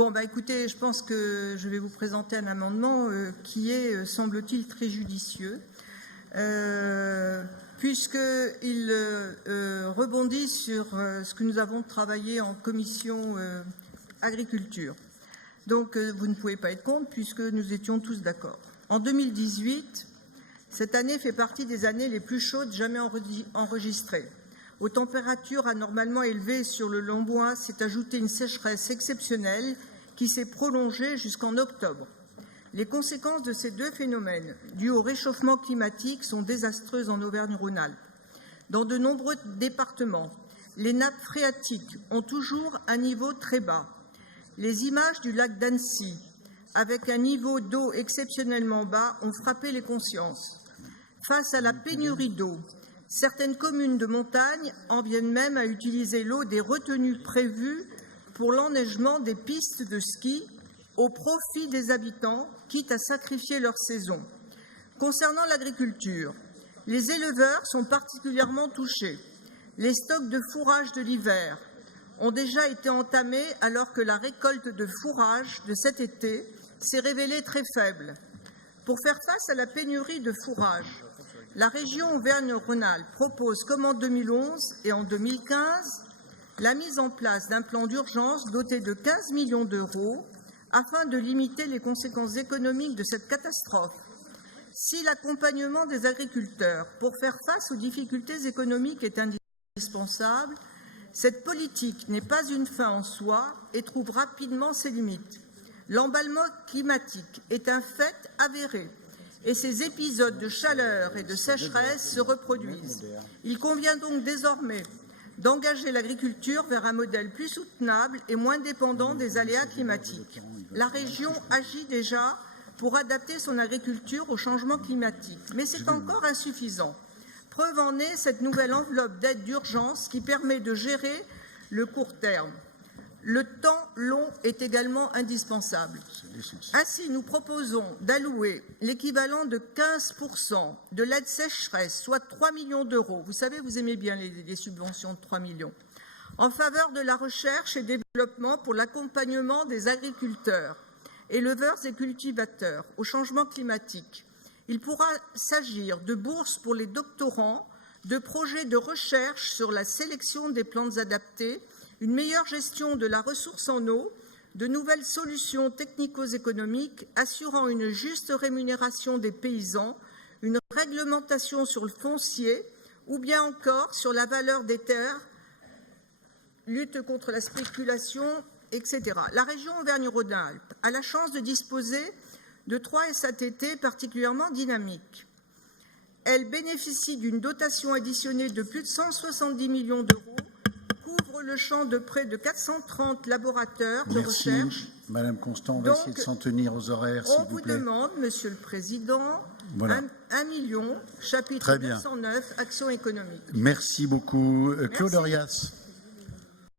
Bon, écoutez, je pense que je vais vous présenter un amendement qui est, semble-t-il, très judicieux, puisqu'il rebondit sur ce que nous avons travaillé en commission agriculture. Donc, vous ne pouvez pas être contre, puisque nous étions tous d'accord. En 2018, cette année fait partie des années les plus chaudes jamais enregistrées. Aux températures anormalement élevées sur le long mois s'est ajoutée une sécheresse exceptionnelle qui s'est prolongée jusqu'en octobre. Les conséquences de ces deux phénomènes, dus au réchauffement climatique, sont désastreuses en Auvergne-Rhône-Alpes. Dans de nombreux départements, les nappes phréatiques ont toujours un niveau très bas. Les images du lac d'Annecy, avec un niveau d'eau exceptionnellement bas, ont frappé les consciences. Face à la pénurie d'eau, certaines communes de montagne en viennent même à utiliser l'eau des retenues prévues pour l'enneigement des pistes de ski au profit des habitants, quitte à sacrifier leur saison. Concernant l'agriculture, les éleveurs sont particulièrement touchés. Les stocks de fourrage de l'hiver ont déjà été entamés alors que la récolte de fourrage de cet été s'est révélée très faible. Pour faire face à la pénurie de fourrage, la région Auvergne-Rhône-Alpes propose, comme en 2011 et en 2015, la mise en place d'un plan d'urgence doté de 15 millions d'euros afin de limiter les conséquences économiques de cette catastrophe. Si l'accompagnement des agriculteurs pour faire face aux difficultés économiques est indispensable, cette politique n'est pas une fin en soi et trouve rapidement ses limites. L'emballement climatique est un fait avéré et ces épisodes de chaleur et de sécheresse se reproduisent. Il convient donc désormais d'engager l'agriculture vers un modèle plus soutenable et moins dépendant des aléas climatiques. La région agit déjà pour adapter son agriculture au changement climatique, mais c'est encore insuffisant. Preuve en est cette nouvelle enveloppe d'aide d'urgence qui permet de gérer le court terme. Le temps long est également indispensable. Ainsi, nous proposons d'allouer l'équivalent de 15% de l'aide sécheresse, soit 3 millions d'euros. Vous savez, vous aimez bien les subventions de 3 millions, en faveur de la recherche et développement pour l'accompagnement des agriculteurs, éleveurs et cultivateurs au changement climatique. Il pourra s'agir de bourses pour les doctorants, de projets de recherche sur la sélection des plantes adaptées, une meilleure gestion de la ressource en eau, de nouvelles solutions technico-économiques assurant une juste rémunération des paysans, une réglementation sur le foncier ou bien encore sur la valeur des terres, lutte contre la spéculation, etc. La région Auvergne-Rhône-Alpes a la chance de disposer de 3 SATT particulièrement dynamiques. Elle bénéficie d'une dotation additionnée de plus de 170 millions d'euros, couvre le champ de près de 430 laborateurs de recherche. Madame Constant, on va essayer de s'en tenir aux horaires, s'il vous plaît. On vous demande, Monsieur le Président, voilà. 1 million, chapitre 909, Action économique. Merci beaucoup. Merci. Claude Orias.